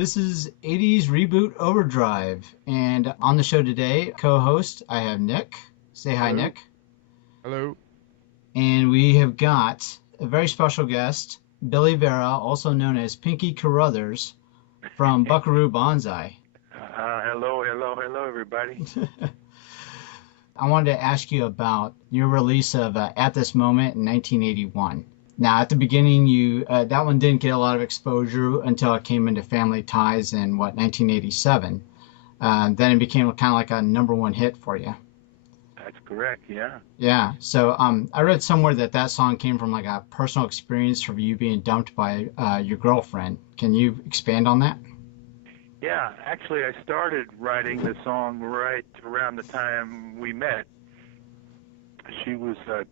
This is 80's Reboot Overdrive, and on the show today, co-host, I have Nick. Say hi, Hello. Nick. Hello. And we have got a very special guest, Billy Vera, also known as Pinky Carruthers, from Buckaroo Banzai. Hello, everybody. I wanted to ask you about your release of At This Moment in 1981. Now, at the beginning, that one didn't get a lot of exposure until it came into Family Ties in, 1987. Then it became kind of like a number one hit for you. That's correct, yeah. Yeah, so I read somewhere that song came from like a personal experience of you being dumped by your girlfriend. Can you expand on that? Yeah, actually, I started writing the song right around the time we met. She was a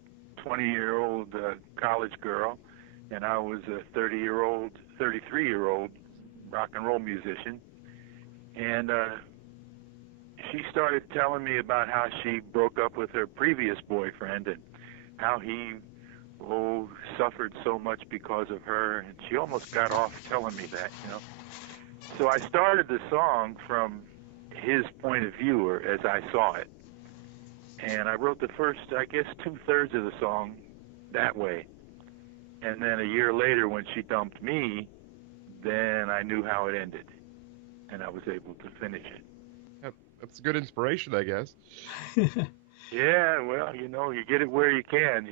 20-year-old college girl, and I was a 33-year-old rock and roll musician. And she started telling me about how she broke up with her previous boyfriend and how he suffered so much because of her, and she almost got off telling me that, So I started the song from his point of view, or as I saw it. And I wrote the first, I guess, 2/3 of the song that way. And then a year later, when she dumped me, then I knew how it ended, and I was able to finish it. That's good inspiration, I guess. Yeah, well, you get it where you can,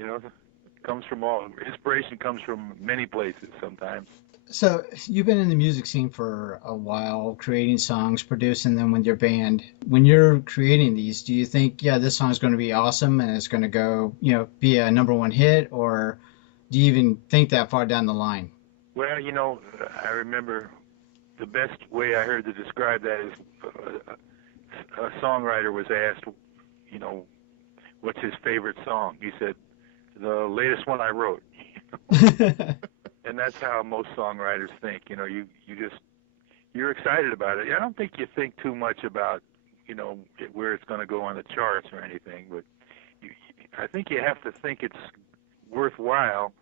inspiration comes from many places sometimes. So you've been in the music scene for a while, creating songs, producing them with your band. When you're creating these, do you think, this song is going to be awesome and it's going to go, be a number one hit, or do you even think that far down the line? Well, I remember the best way I heard to describe that is a songwriter was asked, what's his favorite song? He said, the latest one I wrote. And that's how most songwriters think. You're excited about it. I don't think you think too much about, where it's going to go on the charts or anything, but I think you have to think it's worthwhile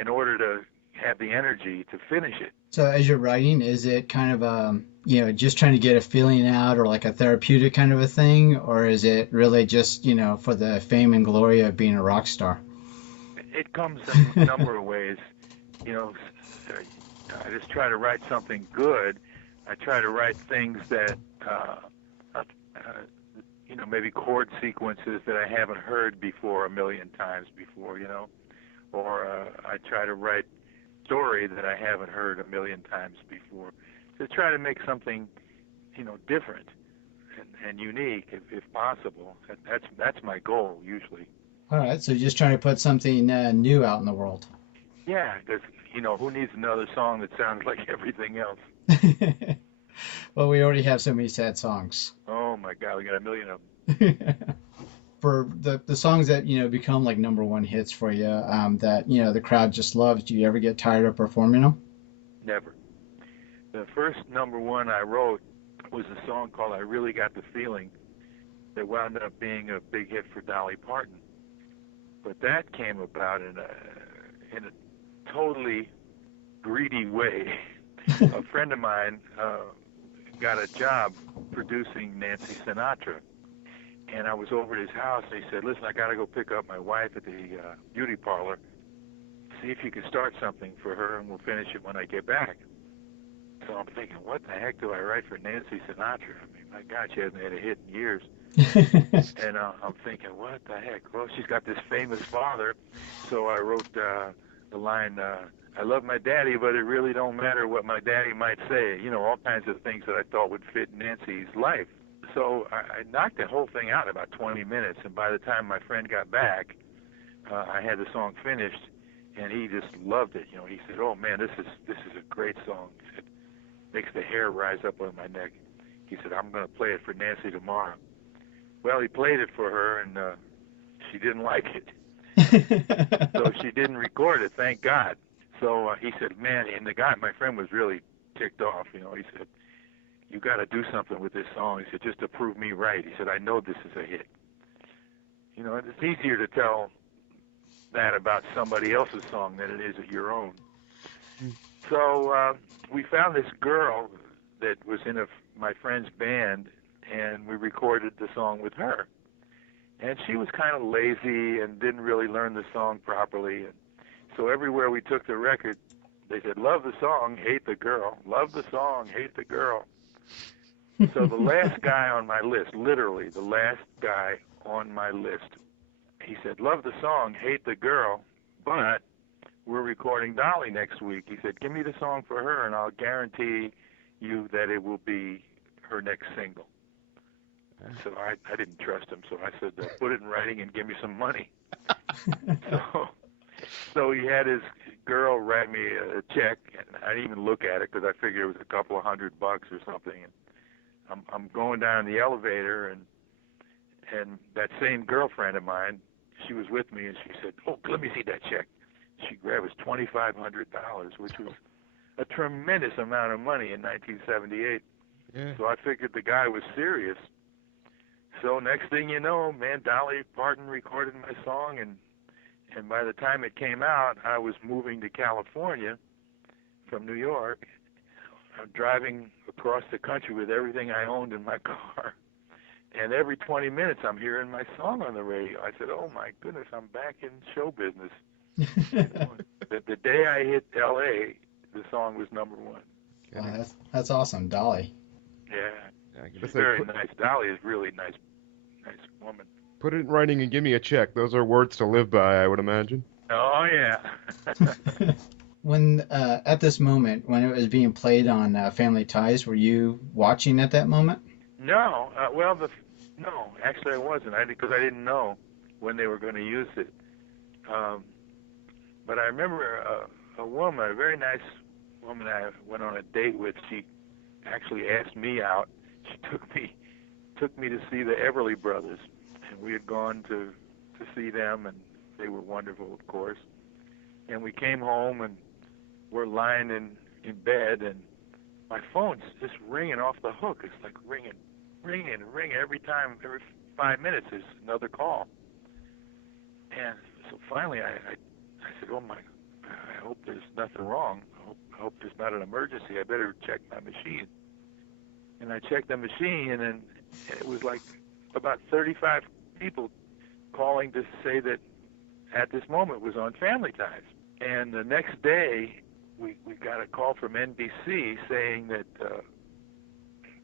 in order to have the energy to finish it. So as you're writing, is it kind of just trying to get a feeling out, or like a therapeutic kind of a thing, or is it really just, for the fame and glory of being a rock star? It comes in a number of ways. I just try to write something good. I try to write things that, maybe chord sequences that I haven't heard before a million times before, or I try to write story that I haven't heard a million times before, to try to make something, different and unique if possible. That's my goal usually. All right, so just trying to put something new out in the world. Yeah, because, who needs another song that sounds like everything else? Well, we already have so many sad songs. Oh, my God, we got a million of them. For the songs that, become like number one hits for you, that, the crowd just loves, do you ever get tired of performing them? Never. The first number one I wrote was a song called I Really Got the Feeling that wound up being a big hit for Dolly Parton. But that came about in a totally greedy way. A friend of mine got a job producing Nancy Sinatra, and I was over at his house, and he said, listen, I got to go pick up my wife at the beauty parlor. See if you can start something for her, and we'll finish it when I get back. So I'm thinking, what the heck do I write for Nancy Sinatra? I mean, my God, she hasn't had a hit in years. And I'm thinking, what the heck? Well, she's got this famous father, so I wrote the line, I love my daddy, but it really don't matter what my daddy might say. All kinds of things that I thought would fit Nancy's life. So I knocked the whole thing out in about 20 minutes, and by the time my friend got back, I had the song finished, and he just loved it. He said, oh, man, this is a great song. He said, makes the hair rise up on my neck. He said, I'm going to play it for Nancy tomorrow. Well, he played it for her, and she didn't like it. So she didn't record it, thank God. So he said, man, and my friend was really ticked off. He said, you got to do something with this song. He said, just to prove me right. He said, I know this is a hit. It's easier to tell that about somebody else's song than it is your own. Mm. So we found this girl that was in my friend's band, and we recorded the song with her. And she was kind of lazy and didn't really learn the song properly. And so everywhere we took the record, they said, love the song, hate the girl. Love the song, hate the girl. So the last guy on my list, literally the last guy on my list, he said, love the song, hate the girl, but we're recording Dolly next week. He said, give me the song for her, and I'll guarantee you that it will be her next single. So I didn't trust him, so I said, put it in writing and give me some money. So he had his girl write me a check, and I didn't even look at it because I figured it was a couple of $100 or something. And I'm going down the elevator, and that same girlfriend of mine, she was with me, and she said, oh, let me see that check. She grabbed us $2,500, which was a tremendous amount of money in 1978. Yeah. So I figured the guy was serious. So next thing you know, man, Dolly Parton recorded my song, and by the time it came out, I was moving to California from New York. I'm driving across the country with everything I owned in my car. And every 20 minutes, I'm hearing my song on the radio. I said, oh, my goodness, I'm back in show business. The day I hit L.A., the song was number one. Wow, that's awesome, Dolly. Yeah. I She's very nice. Dolly is really nice woman. Put it in writing and give me a check. Those are words to live by, I would imagine. Oh, yeah. When, at this moment, when it was being played on Family Ties, were you watching at that moment? No. No, actually I wasn't, because I didn't know when they were going to use it. But I remember a woman, a very nice woman I went on a date with. She actually asked me out. She took me to see the Everly Brothers, and we had gone to see them, and they were wonderful, of course. And we came home, and we're lying in bed, and my phone's just ringing off the hook. It's like ringing every time, every 5 minutes there's another call. And so finally I said, oh my, I hope there's nothing wrong. I hope there's not an emergency. I better check my machine. And I checked the machine, and then it was like about 35 people calling to say that At This Moment was on Family Ties. And the next day, we got a call from NBC saying that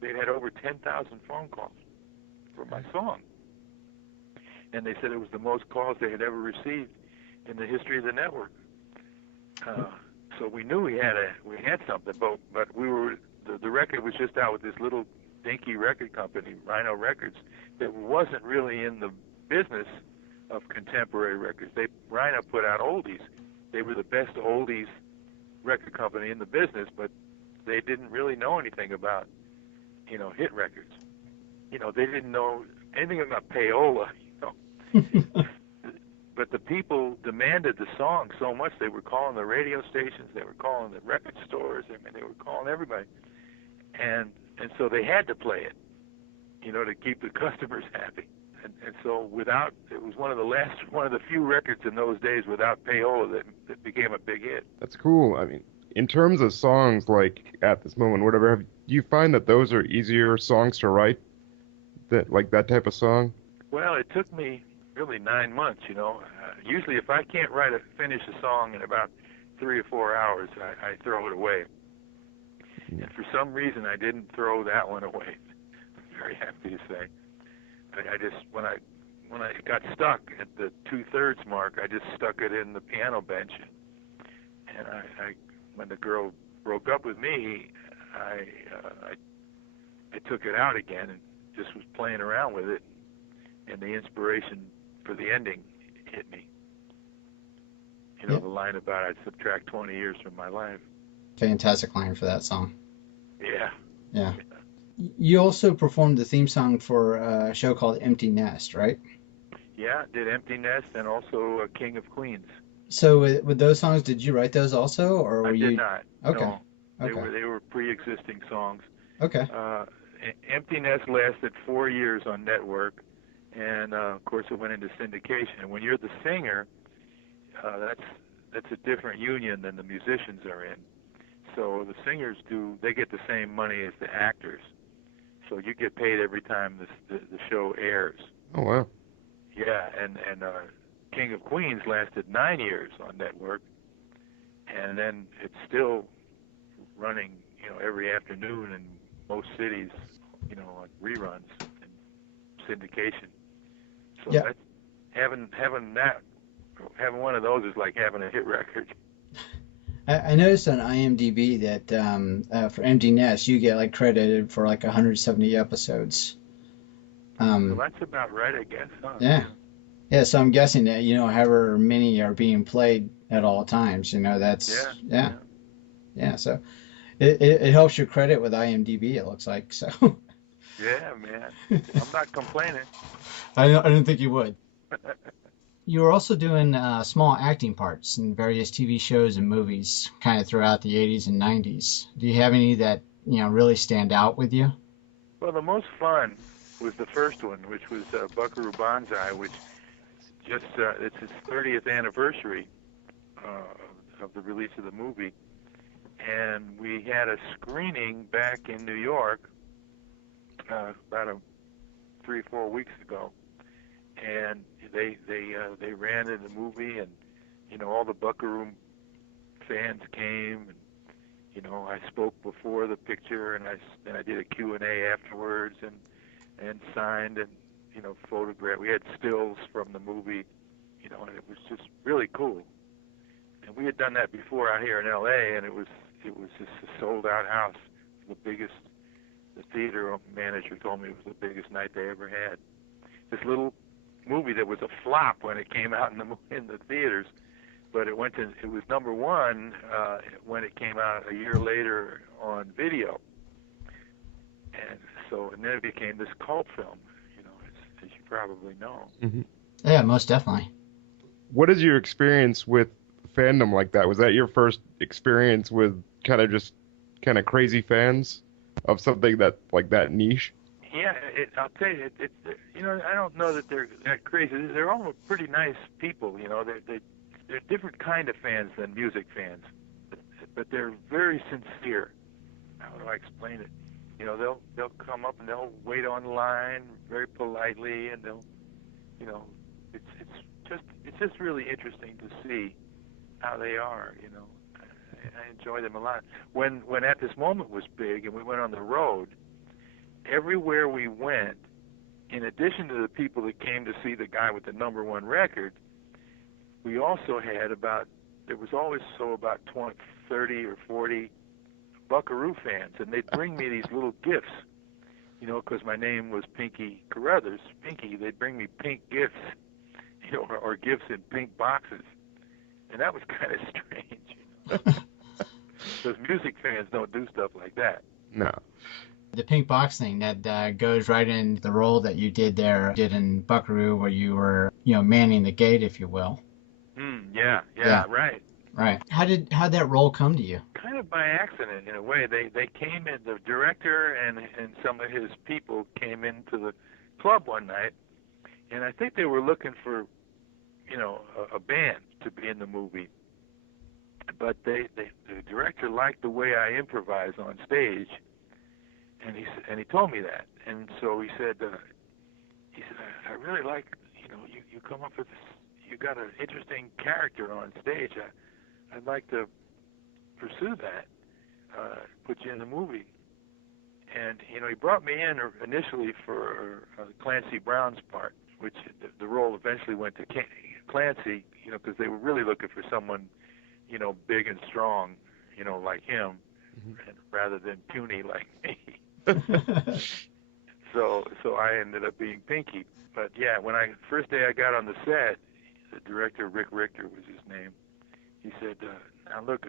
they'd had over 10,000 phone calls for my song. And they said it was the most calls they had ever received in the history of the network. So we knew we had something, but we were the record was just out with this little dinky record company, Rhino Records, that wasn't really in the business of contemporary records. Rhino put out oldies. They were the best oldies record company in the business, but they didn't really know anything about, hit records. They didn't know anything about payola, But the people demanded the song so much, they were calling the radio stations, they were calling the record stores, they were calling everybody. And so they had to play it, to keep the customers happy. And so it was one of the few records in those days without payola that became a big hit. That's cool. I mean, in terms of songs like At This Moment, whatever, do you find that those are easier songs to write, that type of song? Well, it took me really 9 months, Usually if I can't finish a song in about 3 or 4 hours, I throw it away. And for some reason, I didn't throw that one away. I'm very happy to say. I just, when I got stuck at the 2/3 mark, I just stuck it in the piano bench. And when the girl broke up with me, I took it out again and just was playing around with it. And the inspiration for the ending hit me. The line about I'd subtract 20 years from my life. Fantastic line for that song. Yeah. You also performed the theme song for a show called Empty Nest, right? Yeah, did Empty Nest and also King of Queens. So with those songs, did you write those also, or were you? I did not. Okay. No, Okay. They were pre-existing songs. Okay. Empty Nest lasted 4 years on network, and of course it went into syndication. And when you're the singer, that's a different union than the musicians are in. So the singers they get the same money as the actors. So you get paid every time the show airs. Oh wow. Yeah, and King of Queens lasted 9 years on network, and then it's still running, every afternoon in most cities, on reruns and syndication. So Yeah. that's having one of those is like having a hit record. I noticed on IMDb that for Empty Nest, you get like credited for like 170 episodes. Well, that's about right, I guess. Huh? Yeah. Yeah, so I'm guessing that, however many are being played at all times, that's, yeah. So it helps your credit with IMDb, it looks like, so. Yeah, man. I'm not complaining. I don't think you would. You were also doing small acting parts in various TV shows and movies kind of throughout the 80s and 90s. Do you have any that, really stand out with you? Well, the most fun was the first one, which was Buckaroo Banzai, which just it's its 30th anniversary of the release of the movie. And we had a screening back in New York about 3-4 weeks ago. And they ran in the movie, and all the Buckaroo fans came, and I spoke before the picture, and I did a Q&A afterwards, and signed and photographed. We had stills from the movie, and it was just really cool. And we had done that before out here in L.A., and it was just a sold out house, the theater manager told me it was the biggest night they ever had. This little movie that was a flop when it came out in the theaters, but it was number one when it came out a year later on video, and then it became this cult film, as you probably know. Mm-hmm. Yeah, most definitely. What is your experience with fandom like that? Was that your first experience with kind of crazy fans of something that like that niche? Yeah, I'll tell you, I don't know that they're that crazy. They're all pretty nice people, They're different kind of fans than music fans, but they're very sincere. How do I explain it? They'll come up and they'll wait online very politely, and they'll, it's just really interesting to see how they are. I enjoy them a lot. When At This Moment was big and we went on the road, everywhere we went, in addition to the people that came to see the guy with the number one record, we also had about 30 or 40 Buckaroo fans, and they'd bring me these little gifts, because my name was Pinky Carruthers, Pinky. They'd bring me pink gifts, or gifts in pink boxes, and that was kind of strange, because music fans don't do stuff like that. No. The pink box thing, that goes right in the role that you did in Buckaroo, where you were, manning the gate, if you will. Yeah, right. Right. How'd that role come to you? Kind of by accident, in a way. They came in, the director and some of his people came into the club one night, and I think they were looking for, a band to be in the movie. But the director liked the way I improvise on stage, and he told me that. And so he said, I really like, you come up with this, you got an interesting character on stage. I'd like to pursue that, put you in the movie. And, he brought me in initially for Clancy Brown's part, which the role eventually went to Clancy, because they were really looking for someone, big and strong, like him, and rather than puny like me. So I ended up being Pinky. But yeah, first day I got on the set, the director, Rick Richter was his name, he said, now look,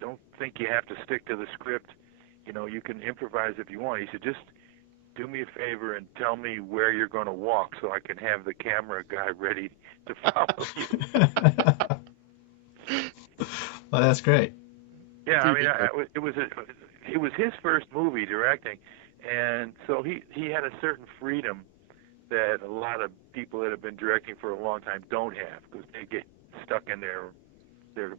don't think you have to stick to the script. You can improvise if you want. He said, just do me a favor and tell me where you're going to walk so I can have the camera guy ready to follow you. Well, that's great. Yeah, I mean, it was his first movie directing, and so he had a certain freedom that a lot of people that have been directing for a long time don't have, because they get stuck in their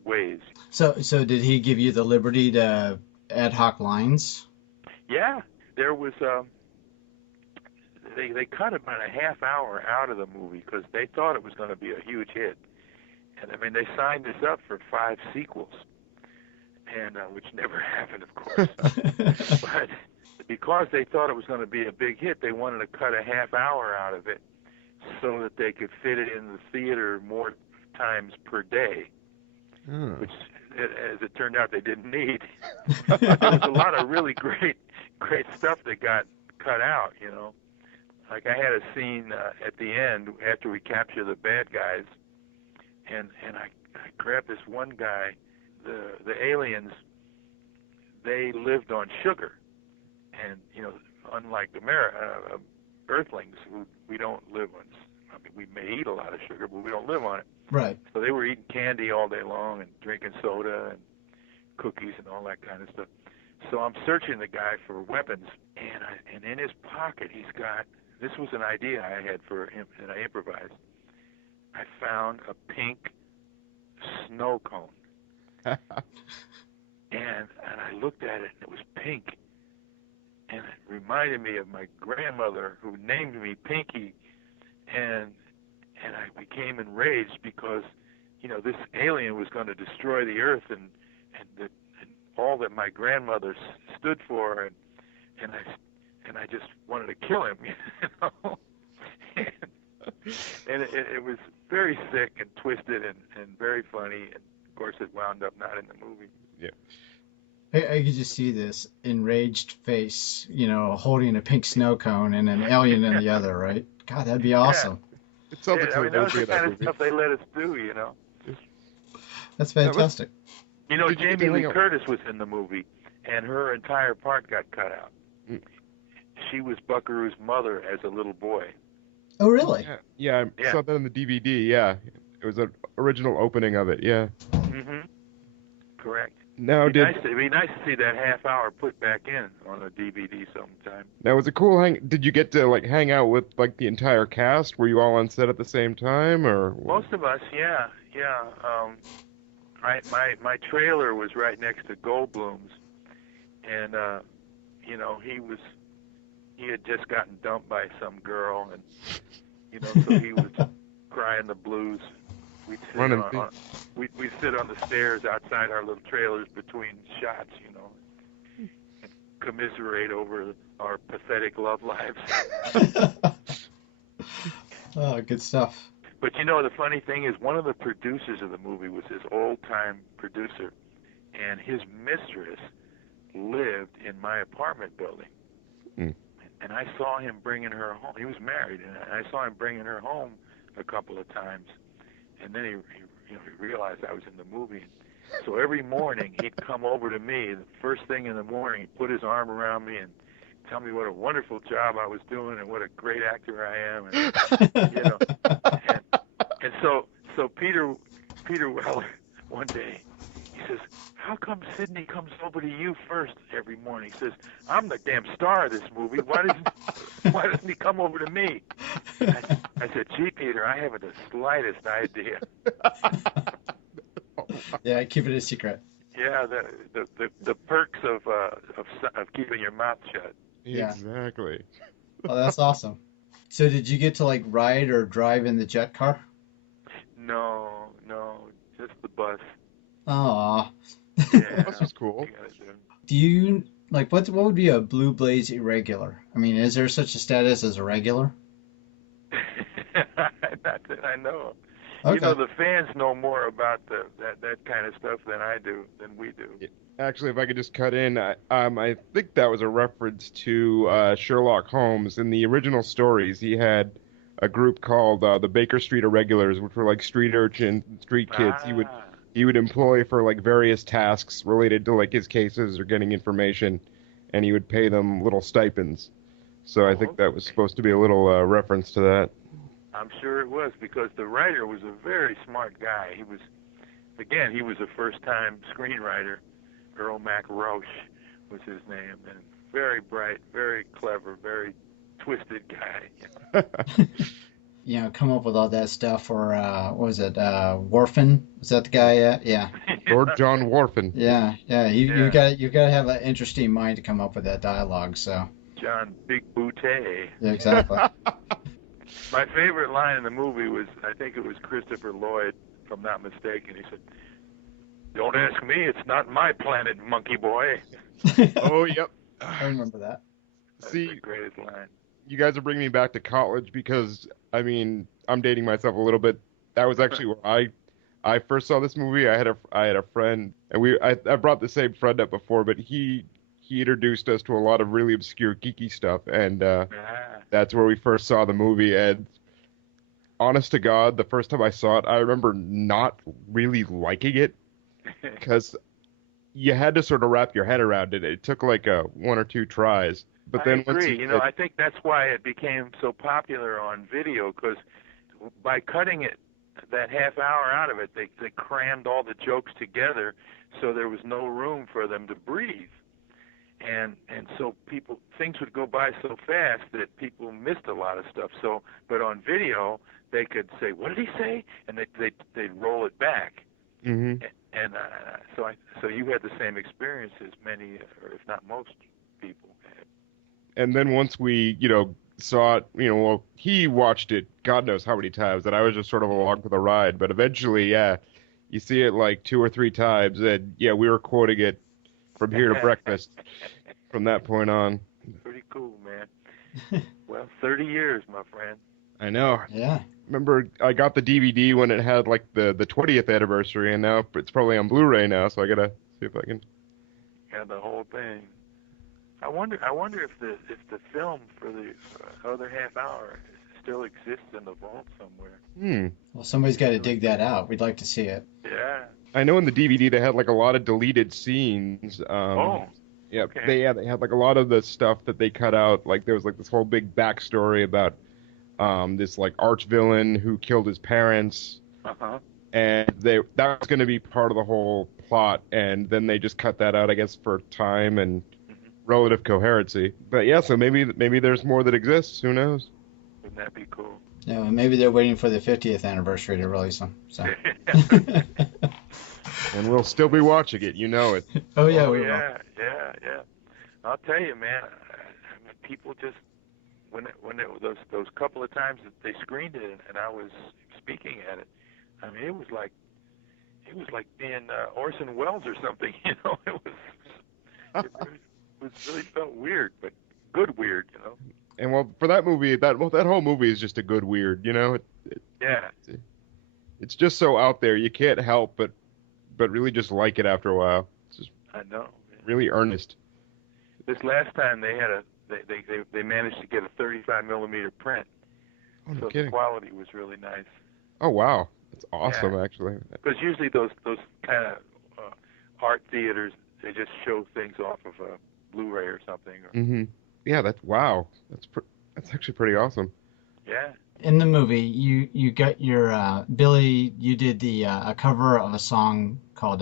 ways. So did he give you the liberty to ad hoc lines? Yeah, there was. They cut about a half hour out of the movie because they thought it was going to be a huge hit, and I mean they signed us up for 5 sequels, and which never happened, of course. But because they thought it was going to be a big hit, they wanted to cut a half hour out of it so that they could fit it in the theater more times per day, which, as it turned out, they didn't need. But there was a lot of really great stuff that got cut out, you know. Like I had a scene at the end after we capture the bad guys, and I grabbed this one guy. The aliens, they lived on sugar, and you know, unlike Earthlings, who we don't live on. I mean, we may eat a lot of sugar, but we don't live on it. Right. So they were eating candy all day long and drinking soda and cookies and all that kind of stuff. So I'm searching the guy for weapons, and in his pocket he's got. This was an idea I had for him, and I improvised. I found a pink snow cone, and I looked at it, and it was pink, and it reminded me of my grandmother who named me Pinky, and I became enraged because, you know, this alien was going to destroy the earth and all that my grandmother stood for, and I just wanted to kill him, you know. and it was very sick and twisted and very funny, and of course it wound up not in the movie. Yeah. I could just see this enraged face, you know, holding a pink snow cone and an alien in the other, right? God, that'd be awesome. It sounds Yeah, I mean, that was the that kind movie. of stuff they let us do, you know. That's fantastic. You know, Did you get to Jamie Lee hang out- Curtis was in the movie, and her entire part got cut out. She was Buckaroo's mother as a little boy. Oh, really? Yeah, I saw that on the DVD. Yeah, it was an original opening of it. Yeah. Mm-hmm. Correct. Now It'd be nice to see that half hour put back in on a DVD sometime. Now was it cool? Did you get to like hang out with like the entire cast? Were you all on set at the same time, or? Most of us, yeah. My trailer was right next to Goldblum's, and you know, he had just gotten dumped by some girl, and you know, so he was crying the blues. We'd sit on the stairs outside our little trailers between shots, you know, and commiserate over our pathetic love lives. Oh, good stuff. But you know, the funny thing is, one of the producers of the movie was this old-time producer, and his mistress lived in my apartment building. And I saw him bringing her home. He was married, and I saw him bringing her home a couple of times. And then he realized I was in the movie. So every morning he'd come over to me. The first thing in the morning, he'd put his arm around me and tell me what a wonderful job I was doing and what a great actor I am. And, you know, and so Peter Weller one day, he says, "How come Sidney comes over to you first every morning?" He says, "I'm the damn star of this movie. Why doesn't he come over to me?" I said, "Gee, Peter, I haven't the slightest idea." Yeah, keep it a secret. Yeah, the perks of keeping your mouth shut. Yeah. Exactly. Oh, that's awesome. So did you get to like ride or drive in the jet car? No, just the bus. Aw. Yeah, This was cool. you gotta do. Do you like what would be a Blue Blaze irregular? I mean, is there such a status as a regular? Not that I know. Okay. You know, the fans know more about that kind of stuff than we do. Yeah. Actually, if I could just cut in, I think that was a reference to Sherlock Holmes. In the original stories, he had a group called the Baker Street Irregulars, which were like street urchins, street kids. He would employ for like various tasks related to like his cases or getting information, and he would pay them little stipends. So I think that was supposed to be a little reference to that. I'm sure it was, because the writer was a very smart guy. He was a first-time screenwriter. Earl Mac Roche was his name, and very bright, very clever, very twisted guy. You know? come up with all that stuff for what was it? Worfen? Was that the guy? Yeah. Lord John Warfin. Yeah. You've got to have an interesting mind to come up with that dialogue. So. John Big Boutte. Yeah, exactly. My favorite line in the movie was, I think it was Christopher Lloyd, if I'm not mistaken. He said, "Don't ask me. It's not my planet, monkey boy." Oh, yep. I remember that. That's See, the greatest line. you guys are bringing me back to college because, I mean, I'm dating myself a little bit. That was actually where I first saw this movie. I had a friend, and I brought the same friend up before, but he introduced us to a lot of really obscure geeky stuff, and that's where we first saw the movie. And honest to God, the first time I saw it, I remember not really liking it because you had to sort of wrap your head around it. It took like one or two tries. But then I agree. once I think that's why it became so popular on video, because by cutting it, that half hour out of it, they crammed all the jokes together, so there was no room for them to breathe. And so things would go by so fast that people missed a lot of stuff. So, but on video, they could say, "What did he say?" and they'd roll it back. Mm-hmm. And so you had the same experience as many, or if not most, people had. And then once we, saw it, well, he watched it God knows how many times, and I was just sort of along for the ride. But eventually, you see it like 2 or 3 times, and we were quoting it from here to breakfast from that point on. Pretty cool, man. Well, 30 years, my friend. I know. Yeah. Remember, I got the DVD when it had like the 20th anniversary, and now it's probably on Blu-ray now, so I gotta see if I can. Yeah, the whole thing. I wonder if the film for the other half hour still exists in the vault somewhere. Well, somebody's got to dig that out. We'd like to see it. Yeah. I know in the DVD they had like a lot of deleted scenes. Yeah, okay. they had like a lot of the stuff that they cut out. Like there was like this whole big backstory about this like arch villain who killed his parents. Uh-huh. And that was going to be part of the whole plot, and then they just cut that out, I guess, for time and relative coherency. But yeah, so maybe there's more that exists. Who knows? Wouldn't that be cool? Yeah, well, maybe they're waiting for the 50th anniversary to release them. So. And we'll still be watching it. You know it. Oh yeah, we will. Yeah. I'll tell you, man. People just when those couple of times that they screened it and I was speaking at it, I mean, it was like being Orson Welles or something. It really felt weird, but good weird. And well, for that movie, that whole movie is just a good weird. It's just so out there, you can't help but really just like it after a while. It's just I know. really earnest. This last time they had they managed to get a 35 millimeter print, Oh, no so kidding. the quality was really nice. Oh wow, that's awesome actually. Because usually those kind of art theaters, they just show things off of a Blu-ray or something. Mm-hmm. Yeah, that's actually pretty awesome. Yeah. In the movie, you got your Billy. You did a cover of a song called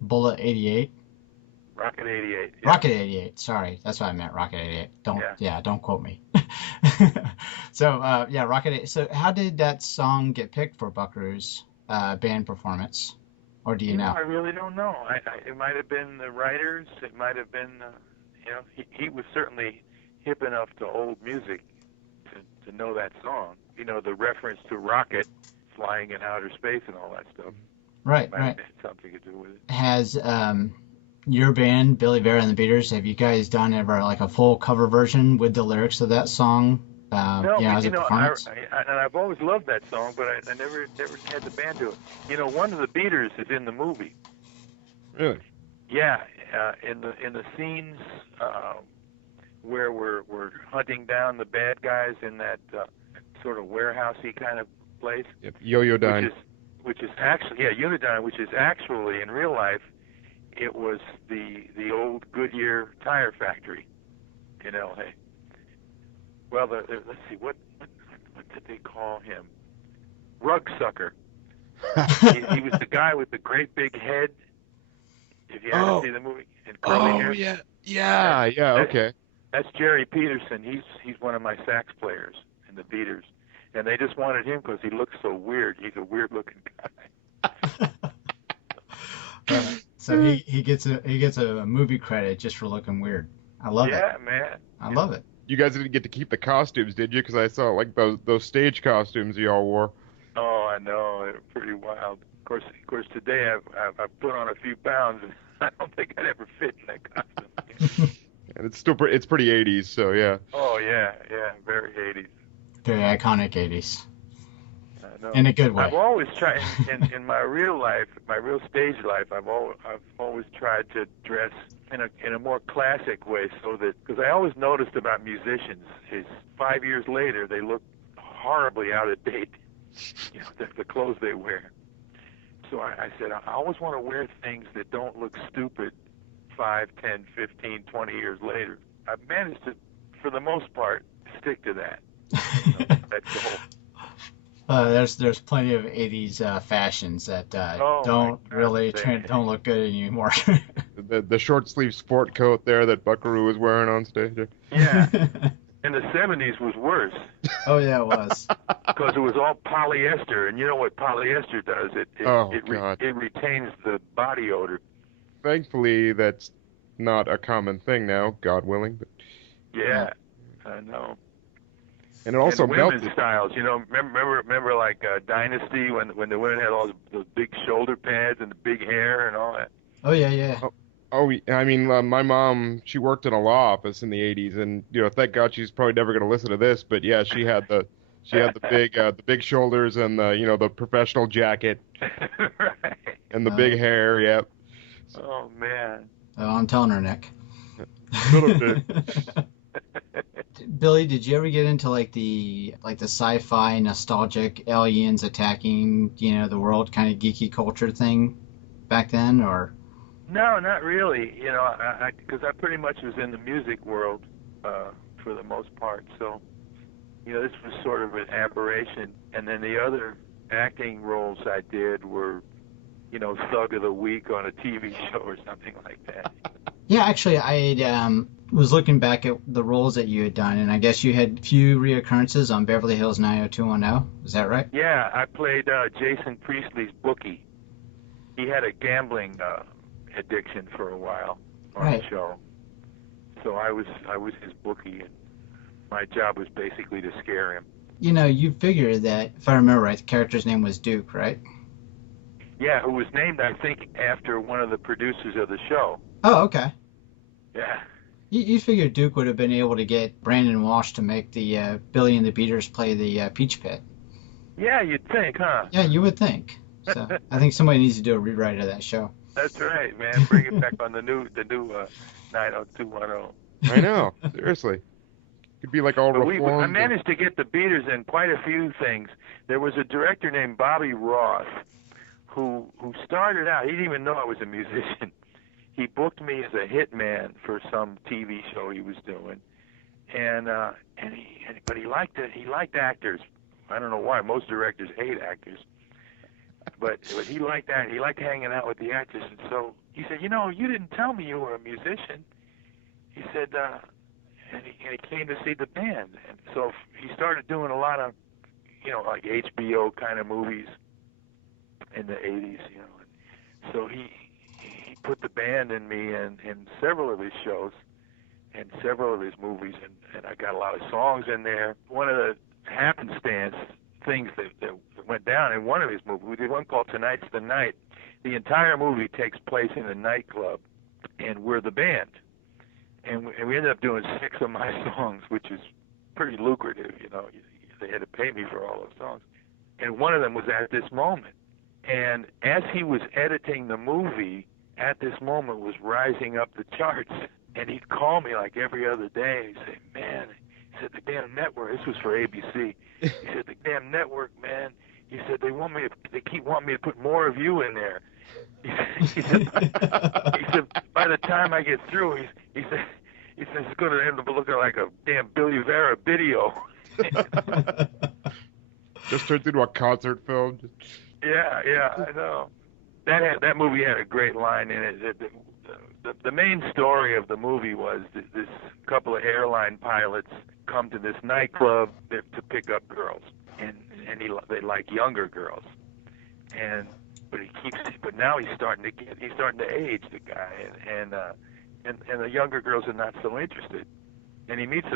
Bullet 88. Rocket 88. Yeah. Rocket 88. Sorry, that's what I meant. Rocket 88. Don't quote me. So Rocket 88. So how did that song get picked for Buckaroo's band performance, or do you know? I really don't know. It might have been the writers. It might have been. He was certainly hip enough to old music to know that song. The reference to rocket flying in outer space and all that stuff. Right. Might have had something to do with it. Has your band, Billy, Vera, and the Beaters, have you guys done ever like a full cover version with the lyrics of that song? No, as a performance? and I've always loved that song, but I never had the band do it. One of the Beaters is in the movie. Really? Yeah, in the scenes where we're hunting down the bad guys in that sort of warehousey kind of place. Yep. Yo-Yo Dine. Which is actually Unidyne, which is actually in real life, it was the old Goodyear tire factory in L.A. Well, let's see, what did they call him? Rug Sucker. he was the guy with the great big head. If you haven't seen the movie, and curly hair. Yeah, okay. That's Jerry Peterson. He's one of my sax players in the Beaters, And they just wanted him because he looks so weird. He's a weird-looking guy. So he gets a movie credit just for looking weird. I love it. Yeah, man. I love it. You guys didn't get to keep the costumes, did you? Because I saw like those stage costumes you all wore. Oh, I know. They're pretty wild. Of course, today I've put on a few pounds, and I don't think I'd ever fit in that costume. And it's pretty 80s, so yeah. Oh, yeah, very 80s. Very iconic 80s. I know. In a good way. I've always tried, in my real life, my real stage life, I've always tried to dress in a more classic way, so that, because I always noticed about musicians is 5 years later they look horribly out of date, you know, the clothes they wear. So I said I always want to wear things that don't look stupid 5, 10, 15, 20 years later. I've managed to, for the most part, stick to that. You know, that goal. There's plenty of 80s fashions that don't look good anymore. the short sleeve sport coat there that Buckaroo was wearing on stage. Yeah. And the 70s was worse. Oh yeah, it was. Because it was all polyester, and you know what polyester does? It retains the body odor. Thankfully, that's not a common thing now, God willing. But yeah, I know. And it also and women's melted. styles, you know. Remember like Dynasty when the women had all those big shoulder pads and the big hair and all that. Oh yeah. Oh, I mean, my mom, she worked in a law office in the 80s, and you know, thank God she's probably never going to listen to this, but yeah, she had the big shoulders and the professional jacket, Right. and the big hair. Yep. Oh man. Oh, I'm telling her, Nick. Little bit. Billy, did you ever get into like the sci-fi nostalgic aliens attacking, the world kind of geeky culture thing back then, or? No, not really. You know, because I pretty much was in the music world for the most part. So, this was sort of an aberration. And then the other acting roles I did were, Thug of the Week on a TV show or something like that. Yeah, actually, I was looking back at the roles that you had done, and I guess you had few reoccurrences on Beverly Hills 90210. Is that right? Yeah, I played Jason Priestley's bookie. He had a gambling addiction for a while on the show. So I was his bookie, and my job was basically to scare him. You figured that, if I remember right, the character's name was Duke, right? Yeah, who was named, I think, after one of the producers of the show. Oh, okay. Yeah. You figured Duke would have been able to get Brandon Walsh to make the Billy and the Beaters play the Peach Pit. Yeah, you'd think, huh? Yeah, you would think. So I think somebody needs to do a rewrite of that show. That's right, man. Bring it back on the new 90210. I know, seriously. Could be like all reformed. I managed to get the Beaters in quite a few things. There was a director named Bobby Roth who started out. He didn't even know I was a musician. He booked me as a hitman for some TV show he was doing, but he liked it. He liked actors. I don't know why. Most directors hate actors. But he liked that. He liked hanging out with the actors. And so he said, you didn't tell me you were a musician. He said, and he came to see the band. And so he started doing a lot of, like HBO kind of movies in the 80s, And so he put the band in me in several of his shows and several of his movies. And I got a lot of songs in there. One of the happenstance things that went down in one of his movies. We did one called Tonight's the Night. The entire movie takes place in a nightclub, and we're the band. And we ended up doing 6 of my songs, which is pretty lucrative, They had to pay me for all those songs. And one of them was At This Moment. And as he was editing the movie, At This Moment was rising up the charts. And he'd call me like every other day. He'd say, man, he said, the damn network, this was for ABC. He said, the damn network, man. He said, they keep wanting me to put more of you in there. He said, by the time I get through, he said it's going to end up looking like a damn Billy Vera video. Just turned into a concert film. Yeah, I know. That movie had a great line in it. The main story of the movie was this couple of airline pilots come to this nightclub to pick up girls. and they like younger girls, but now he's starting to age, the guy, and the younger girls are not so interested, and he meets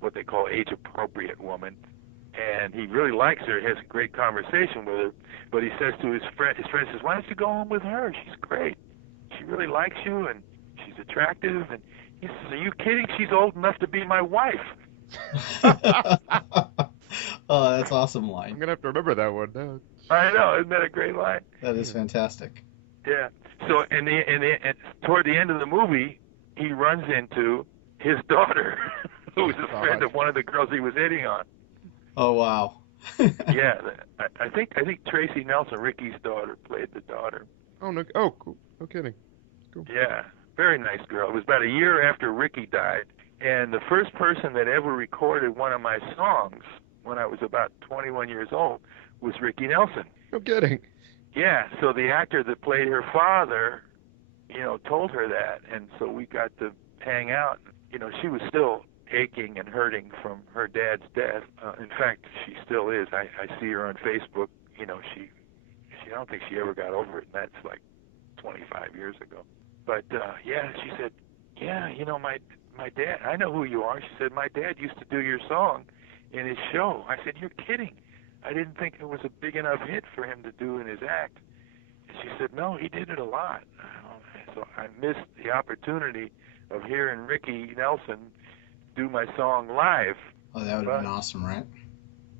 what they call age appropriate woman, and he really likes her, has a great conversation with her, but he says to his friend says, why don't you go home with her? She's great. She really likes you, and she's attractive. And he says, are you kidding? She's old enough to be my wife. Oh, that's an awesome line. I'm going to have to remember that one now. I know. Isn't that a great line? That is fantastic. Yeah. So and toward the end of the movie, he runs into his daughter, who was a friend of one of the girls he was hitting on. Oh, wow. Yeah. I think Tracy Nelson, Ricky's daughter, played the daughter. Oh, no. Oh, cool. No kidding. Cool. Yeah. Very nice girl. It was about a year after Ricky died. And the first person that ever recorded one of my songs when I was about 21 years old was Ricky Nelson. No kidding. Yeah, so the actor that played her father, told her that. And so we got to hang out. She was still aching and hurting from her dad's death. In fact, she still is. I see her on Facebook. I don't think she ever got over it, and that's like 25 years ago. But, she said, my dad, I know who you are. She said, my dad used to do your song in his show. I said, you're kidding. I didn't think it was a big enough hit for him to do in his act. And she said, no, he did it a lot. So I missed the opportunity of hearing Ricky Nelson do my song live. Oh, that would have been awesome, right?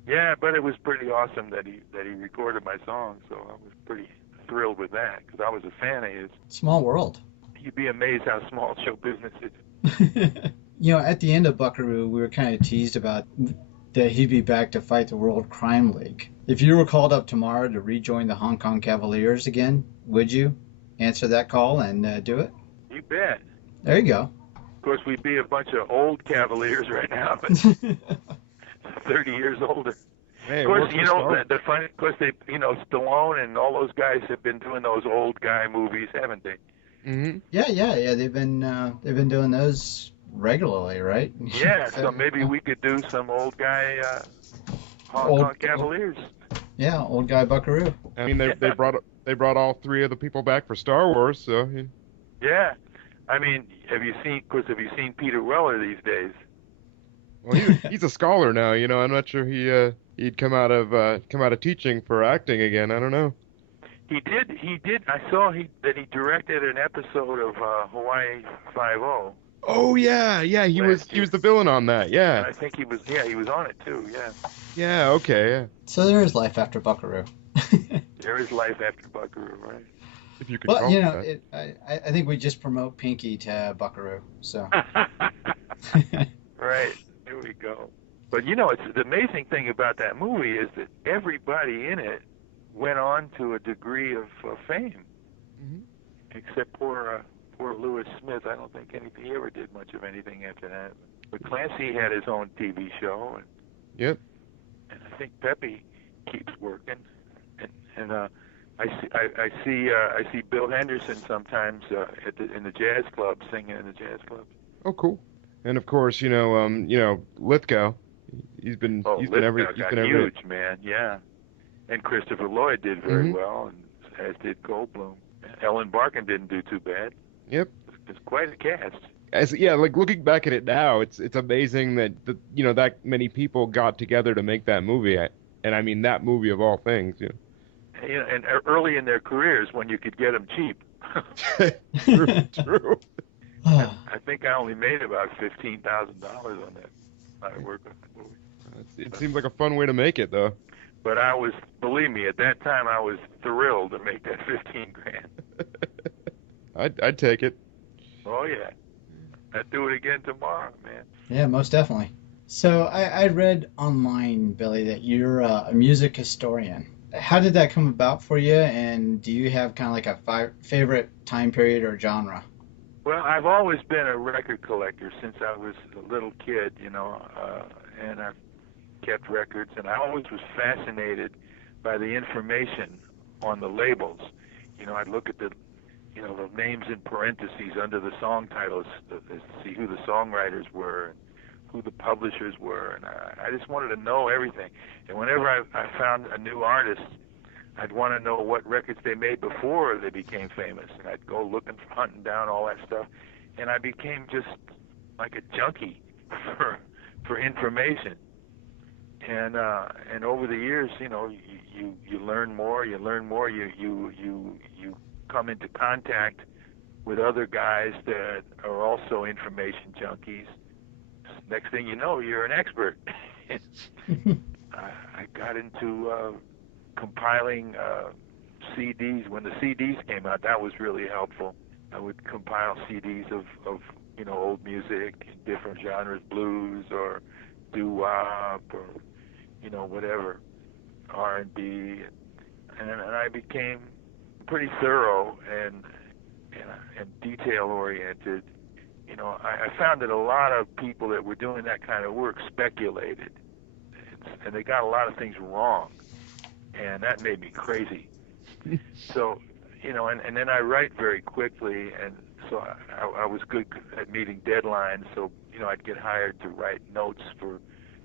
Yeah, but it was pretty awesome that he recorded my song, so I was pretty thrilled with that, because I was a fan of his. Small world. You'd be amazed how small show business is. At the end of Buckaroo, we were kind of teased about that he'd be back to fight the World Crime League. If you were called up tomorrow to rejoin the Hong Kong Cavaliers again, would you answer that call and do it? You bet. There you go. Of course, we'd be a bunch of old Cavaliers right now, but 30 years older. Hey, of course, the funny, of course, Stallone and all those guys have been doing those old guy movies, haven't they? Mm-hmm. Yeah. They've been doing those regularly, right? Yeah. So maybe we could do some old guy Hong Kong Cavaliers. Yeah, old guy Buckaroo. I mean, they brought all three of the people back for Star Wars, so. Yeah. I mean, have you seen Peter Weller these days? Well, he's a scholar now. I'm not sure he'd come out of teaching for acting again. I don't know. He did. I saw that he directed an episode of Hawaii Five-0. Oh yeah. He was the villain on that. Yeah. I think he was. Yeah, he was on it too. Yeah. Yeah. Okay. Yeah. So there is life after Buckaroo. There is life after Buckaroo, right? If you could call it that. I think we just promote Pinky to Buckaroo. So. Right. There we go. But it's the amazing thing about that movie is that everybody in it went on to a degree of fame, except poor Lewis Smith. I don't think he ever did much of anything after that. But Clancy had his own TV show, and I think Pepe keeps working, and I see Bill Henderson sometimes in the jazz club, singing in the jazz club. Oh, cool. And of course, Lithgow. He's been huge, man. Yeah. And Christopher Lloyd did very well, and as did Goldblum. Ellen Barkin didn't do too bad. Yep. It's quite a cast. Like looking back at it now, it's amazing that that many people got together to make that movie, and I mean that movie of all things. And early in their careers when you could get them cheap. True. I think I only made about $15,000 on that. I worked on that movie. It seems like a fun way to make it, though. But believe me, at that time I was thrilled to make that $15,000. I'd take it. Oh yeah, I'd do it again tomorrow, man. Yeah, most definitely. So I read online, Billy, that you're a music historian. How did that come about for you? And do you have kind of like a favorite time period or genre? Well, I've always been a record collector since I was a little kid, and I've kept records, and I always was fascinated by the information on the labels. I'd look at the names in parentheses under the song titles to see who the songwriters were, who the publishers were, and I just wanted to know everything. And whenever I found a new artist, I'd want to know what records they made before they became famous, and I'd go looking for, hunting down all that stuff, and I became just like a junkie for information. And over the years, you know, you learn more, you come into contact with other guys that are also information junkies. Next thing you know, you're an expert. I got into compiling CDs. When the CDs came out, that was really helpful. I would compile CDs of you know, old music, different genres, blues or doo-wop or, you know, whatever, R&B, and I became pretty thorough and detail-oriented. You know, I found that a lot of people that were doing that kind of work speculated, and they got a lot of things wrong, and that made me crazy. So, you know, and then I write very quickly, and so I was good at meeting deadlines, so, you know, I'd get hired to write notes for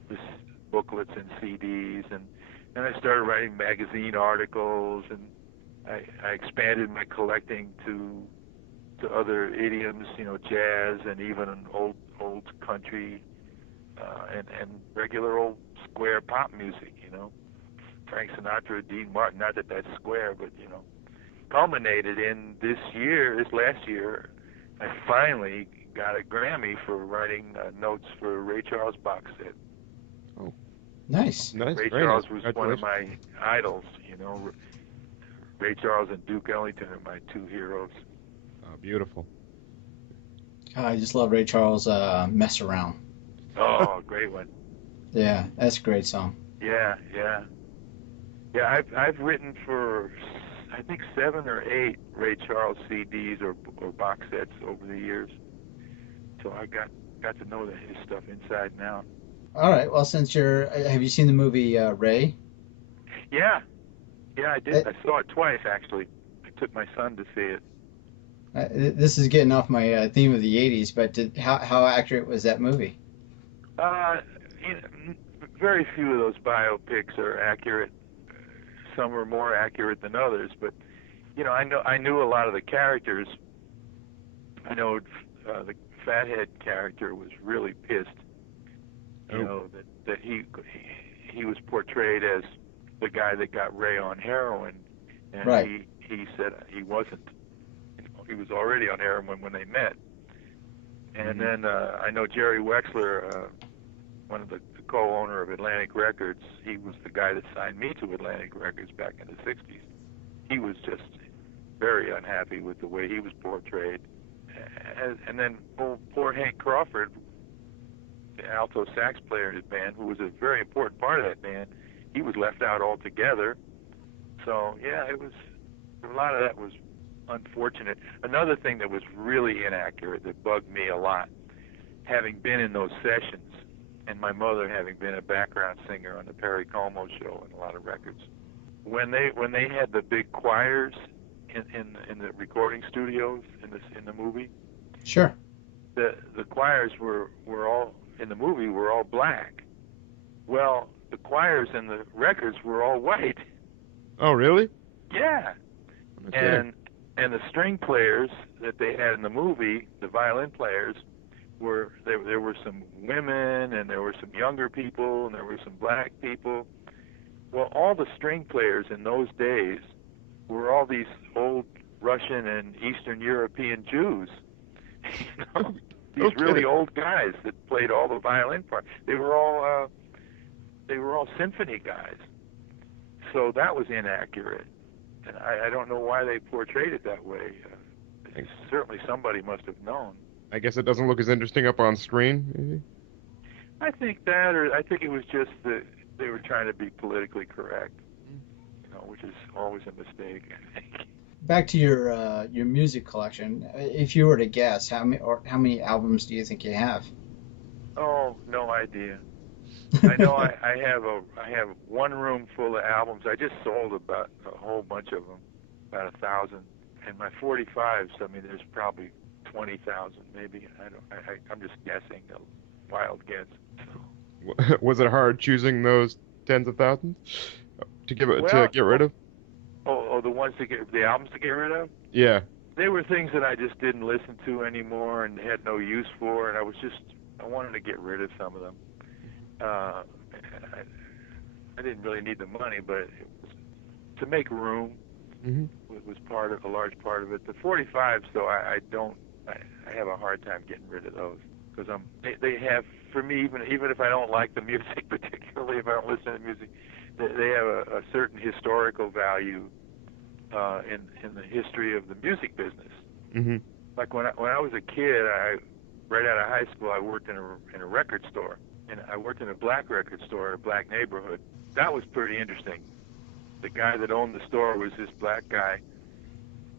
this booklets and CDs, and then I started writing magazine articles, and I expanded my collecting to other idioms, you know, jazz and even old country and regular old square pop music, you know, Frank Sinatra, Dean Martin. Not that that's square, but, you know, culminated in this last year, I finally got a Grammy for writing notes for a Ray Charles box set. Oh, nice. Ray Charles was one of my idols, you know. Ray Charles and Duke Ellington are my two heroes. Oh, beautiful. I just love Ray Charles' Mess Around. Oh, great one. Yeah, that's a great song. Yeah. I've written for, I think, 7 or 8 Ray Charles CDs or box sets over the years. So I got to know his stuff inside and out. All right. Well, have you seen the movie Ray? Yeah, I did. I saw it twice, actually. I took my son to see it. This is getting off my theme of the 80s, but how accurate was that movie? You know, very few of those biopics are accurate. Some are more accurate than others, but you know, I knew a lot of the characters. I know the fathead character was really pissed. You know, that he was portrayed as the guy that got Ray on heroin, and right. he said he wasn't. You know, he was already on heroin when they met. And then I know Jerry Wexler, one of the co-owner of Atlantic Records, he was the guy that signed me to Atlantic Records back in the 60s. He was just very unhappy with the way he was portrayed. And then poor Hank Crawford, the alto sax player in his band, who was a very important part of that band, he was left out altogether. So, yeah, a lot of that was unfortunate. Another thing that was really inaccurate that bugged me a lot, having been in those sessions, and my mother having been a background singer on the Perry Como show and a lot of records, when they had the big choirs in the recording studios in the movie, sure, the choirs were all in the movie were all black. Well, the choirs in the records were all white. Oh, really? Yeah. And the string players that they had in the movie, the violin players, there were some women, and there were some younger people, and there were some black people. Well, all the string players in those days were all these old Russian and Eastern European Jews. You know, these really old guys that played all the violin parts. They were all symphony guys. So that was inaccurate, and I don't know why they portrayed it that way. Certainly somebody must have known. I guess it doesn't look as interesting up on screen, maybe? I think that, or I think it was just that they were trying to be politically correct, you know, which is always a mistake, I think. Back to your music collection. If you were to guess, how many albums do you think you have? Oh, no idea. I know I have one room full of albums. I just sold about a whole bunch of them, about 1,000. And my 45s, I mean, there's probably 20,000 maybe. I'm just guessing. wild guess. Was it hard choosing those tens of thousands to get rid of? Oh, the ones the albums to get rid of? Yeah. They were things that I just didn't listen to anymore and had no use for, and I wanted to get rid of some of them. I didn't really need the money, but it was to make room. Mm-hmm. Was a large part of it. The 45s, though, I have a hard time getting rid of those because they have, for me, even if I don't like the music, particularly if I don't listen to the music, they have a certain historical value in the history of the music business. Mm-hmm. Like when I was a kid, right out of high school, I worked in a record store, and I worked in a black record store in a black neighborhood. That was pretty interesting. The guy that owned the store was this black guy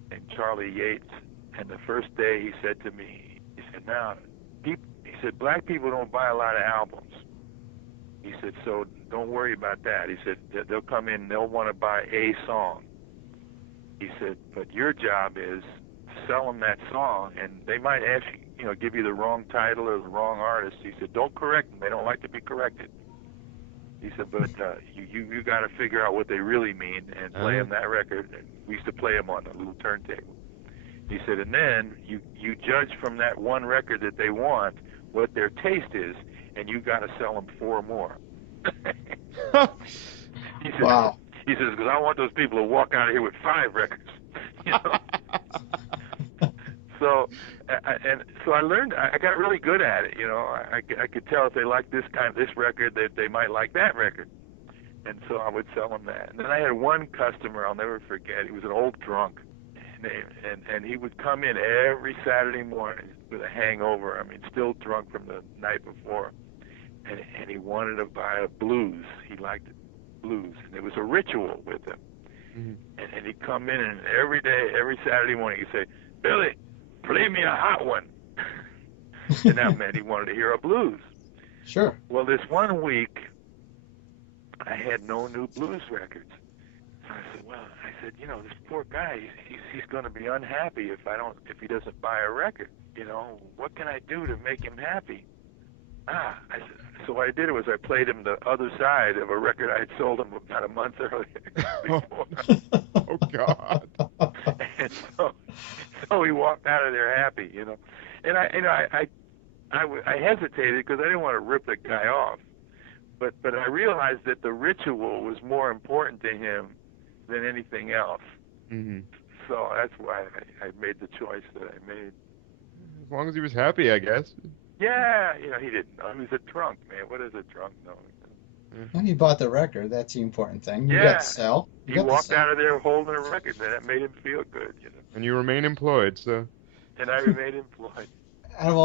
named Charlie Yates, and the first day he said to me, he said, black people don't buy a lot of albums. He said, so don't worry about that. He said, they'll come in, they'll want to buy a song. He said, but your job is to sell them that song, and they might give you the wrong title or the wrong artist. He said, don't correct them. They don't like to be corrected. He said, but you got to figure out what they really mean and play them that record. And we used to play them on a little turntable. He said, and then you judge from that one record that they want what their taste is, and you got to sell them 4 more. He said, wow. He says, because I want those people to walk out of here with 5 records. You know? So I learned. I got really good at it. You know, I could tell if they liked this record, that they might like that record, and so I would sell them that. And then I had one customer I'll never forget. He was an old drunk, and he would come in every Saturday morning with a hangover. I mean, still drunk from the night before, and he wanted to buy a blues. He liked blues, and it was a ritual with him. Mm-hmm. And he'd come in, and every Saturday morning, he'd say, "Billy, play me a hot one." And that meant he wanted to hear a blues. Sure. Well, this one week, I had no new blues records. So I said, this poor guy, he's going to be unhappy if he doesn't buy a record. You know, what can I do to make him happy? So what I did was I played him the other side of a record I had sold him about a month earlier. Oh God! And so he walked out of there happy, you know. And I hesitated because I didn't want to rip the guy off, but I realized that the ritual was more important to him than anything else. Mm-hmm. So that's why I made the choice that I made. As long as he was happy, I guess. Yeah, he didn't know. He was a drunk, man. What is a drunk knowing? When he bought the record, that's the important thing. You Yeah. got to sell. He walked out of there holding a record, and that made him feel good, And you remain employed, so. And I remained employed. Out of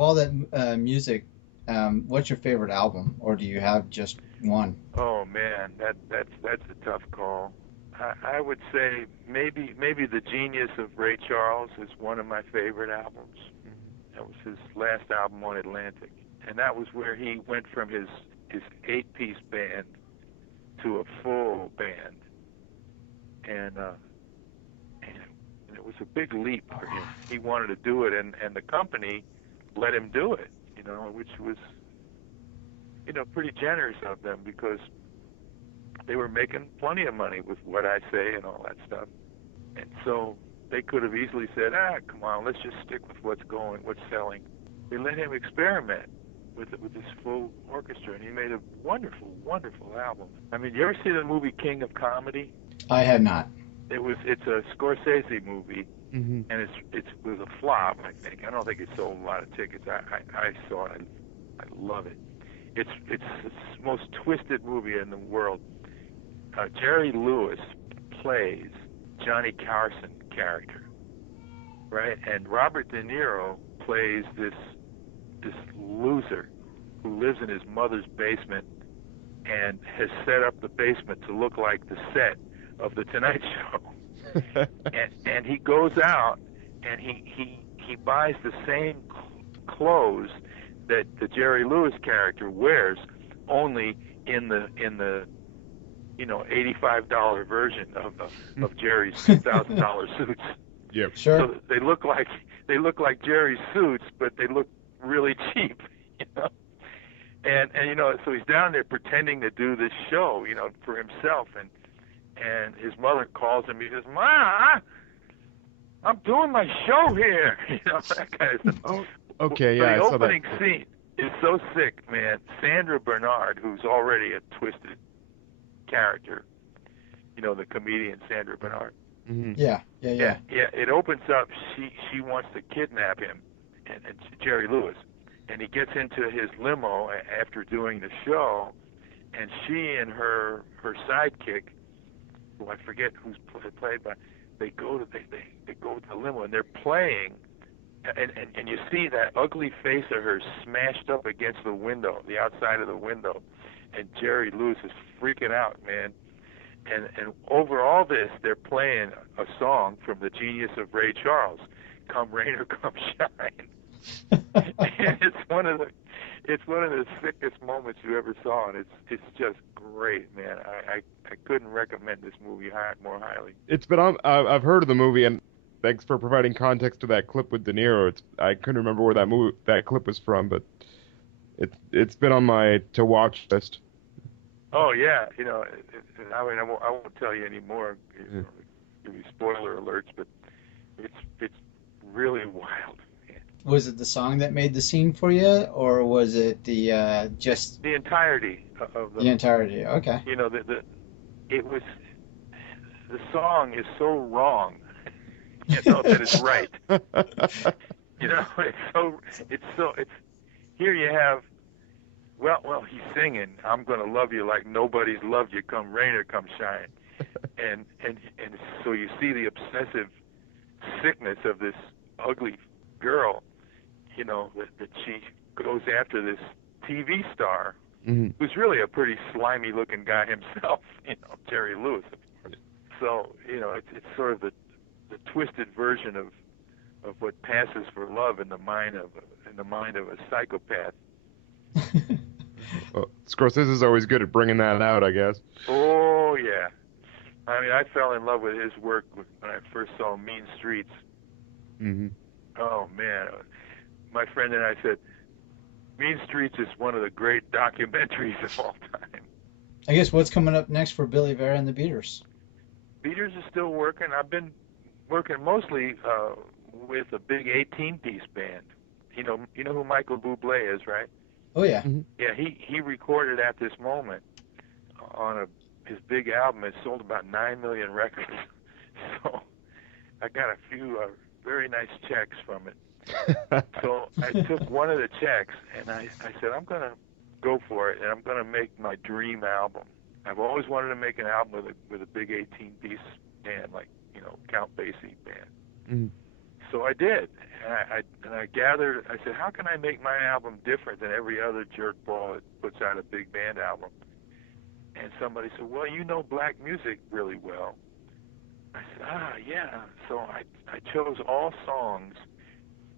all that music, what's your favorite album, or do you have just one? Oh man, that's a tough call. I would say maybe The Genius of Ray Charles is one of my favorite albums. That was his last album on Atlantic, and that was where he went from his 8-piece band to a full band, and it was a big leap for him. He wanted to do it, and the company let him do it, which was pretty generous of them because they were making plenty of money with What I Say and all that stuff, and so they could have easily said, come on, let's just stick with what's selling. They let him experiment with this full orchestra, and he made a wonderful, wonderful album. I mean, you ever see the movie King of Comedy? I had not. It's a Scorsese movie, Mm-hmm. and it was a flop, I think. I don't think it sold a lot of tickets. I saw it. I love it. It's the most twisted movie in the world. Jerry Lewis plays Johnny Carson character, right? And Robert De Niro plays this loser who lives in his mother's basement and has set up the basement to look like the set of The Tonight Show. and he goes out and he buys the same clothes that the Jerry Lewis character wears, only in the $85 version of Jerry's $2,000 suits. Yep. Sure. So they look like Jerry's suits, but they look really cheap. you know. And so he's down there pretending to do this show, for himself, and his mother calls him. He says, "Ma, I'm doing my show here." That kind of stuff. Oh, okay, yeah. The I saw opening that. scene is so sick, man. Sandra Bernard, who's already a twisted character, the comedian Sandra Bernard. Mm-hmm. Yeah. It opens up. She wants to kidnap him, and Jerry Lewis, and he gets into his limo after doing the show, and she and her sidekick, who I forget who's played by, they go to the limo and they're playing, and you see that ugly face of hers smashed up against the window, the outside of the window, and Jerry Lewis is freaking out, man. And over all this, they're playing a song from the genius of Ray Charles, "Come Rain or Come Shine." And it's one of the sickest moments you ever saw, and it's just great, man. I couldn't recommend this movie more highly. It's been on. I've heard of the movie, and thanks for providing context to that clip with De Niro. I couldn't remember where that clip was from, but it's been on my to watch list. Oh yeah, I won't tell you any more. Give you spoiler alerts, but it's really wild. Was it the song that made the scene for you, or was it just the entirety of the entirety? Okay. It was, the song is so wrong, that it's right. It's here you have. Well, he's singing, "I'm gonna love you like nobody's loved you, come rain or come shine," and so you see the obsessive sickness of this ugly girl, that she goes after this TV star, mm-hmm. who's really a pretty slimy looking guy himself, Jerry Lewis, of course. So it's sort of the twisted version of what passes for love in the mind of a psychopath. Well, Scorsese's always good at bringing that out, I guess. Oh yeah, I mean, I fell in love with his work when I first saw Mean Streets. Mm-hmm. Oh man, my friend and I said, Mean Streets is one of the great documentaries of all time. I guess what's coming up next for Billy Vera and the Beaters? Beaters is still working. I've been working mostly with a big 18-piece band. You know who Michael Bublé is, right? Oh yeah. Mm-hmm. Yeah, he recorded At This Moment on his big album. It sold about 9 million records. So I got a few very nice checks from it. So I took one of the checks and I said, I'm going to go for it, and I'm going to make my dream album. I've always wanted to make an album with a big 18-piece band, like, Count Basie band. Mm-hmm. So I did, and I gathered. I said, how can I make my album different than every other jerkball that puts out a big band album? And somebody said, well, you know black music really well. I said, yeah. So I chose all songs.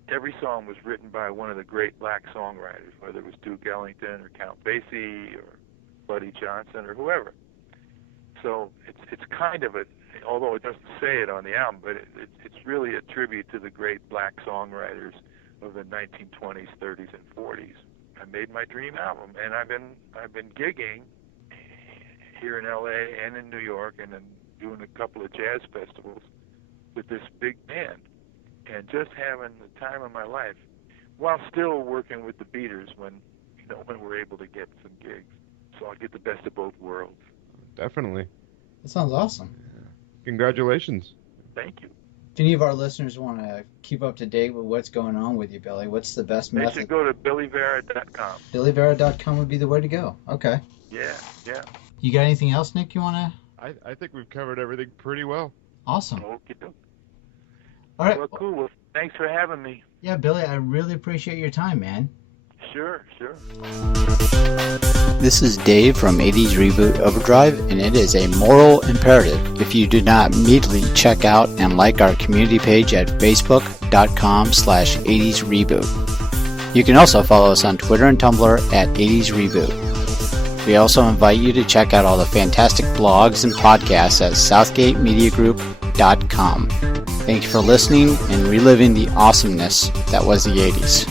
Every song was written by one of the great black songwriters, whether it was Duke Ellington or Count Basie or Buddy Johnson or whoever. So it's kind of although it doesn't say it on the album, but it's really a tribute to the great black songwriters of the 1920s, 30s, and 40s. I made my dream album, and I've been gigging here in LA and in New York, and then doing a couple of jazz festivals with this big band, and just having the time of my life, while still working with the Beaters when we're able to get some gigs. So I'll get the best of both worlds. Definitely. That sounds awesome. Congratulations. Thank you. If any of our listeners want to keep up to date with what's going on with you, Billy, what's the best method? They should go to BillyVera.com. BillyVera.com would be the way to go. Okay. Yeah. You got anything else, Nick, you want to? I think we've covered everything pretty well. Awesome. Okay. All right. Well, cool. Well, thanks for having me. Yeah, Billy, I really appreciate your time, man. Sure. This is Dave from 80's Reboot Overdrive, and it is a moral imperative if you do not immediately check out and like our community page at facebook.com/80's Reboot. You can also follow us on Twitter and Tumblr at 80's Reboot. We also invite you to check out all the fantastic blogs and podcasts at southgatemediagroup.com. Thank you for listening and reliving the awesomeness that was the 80s.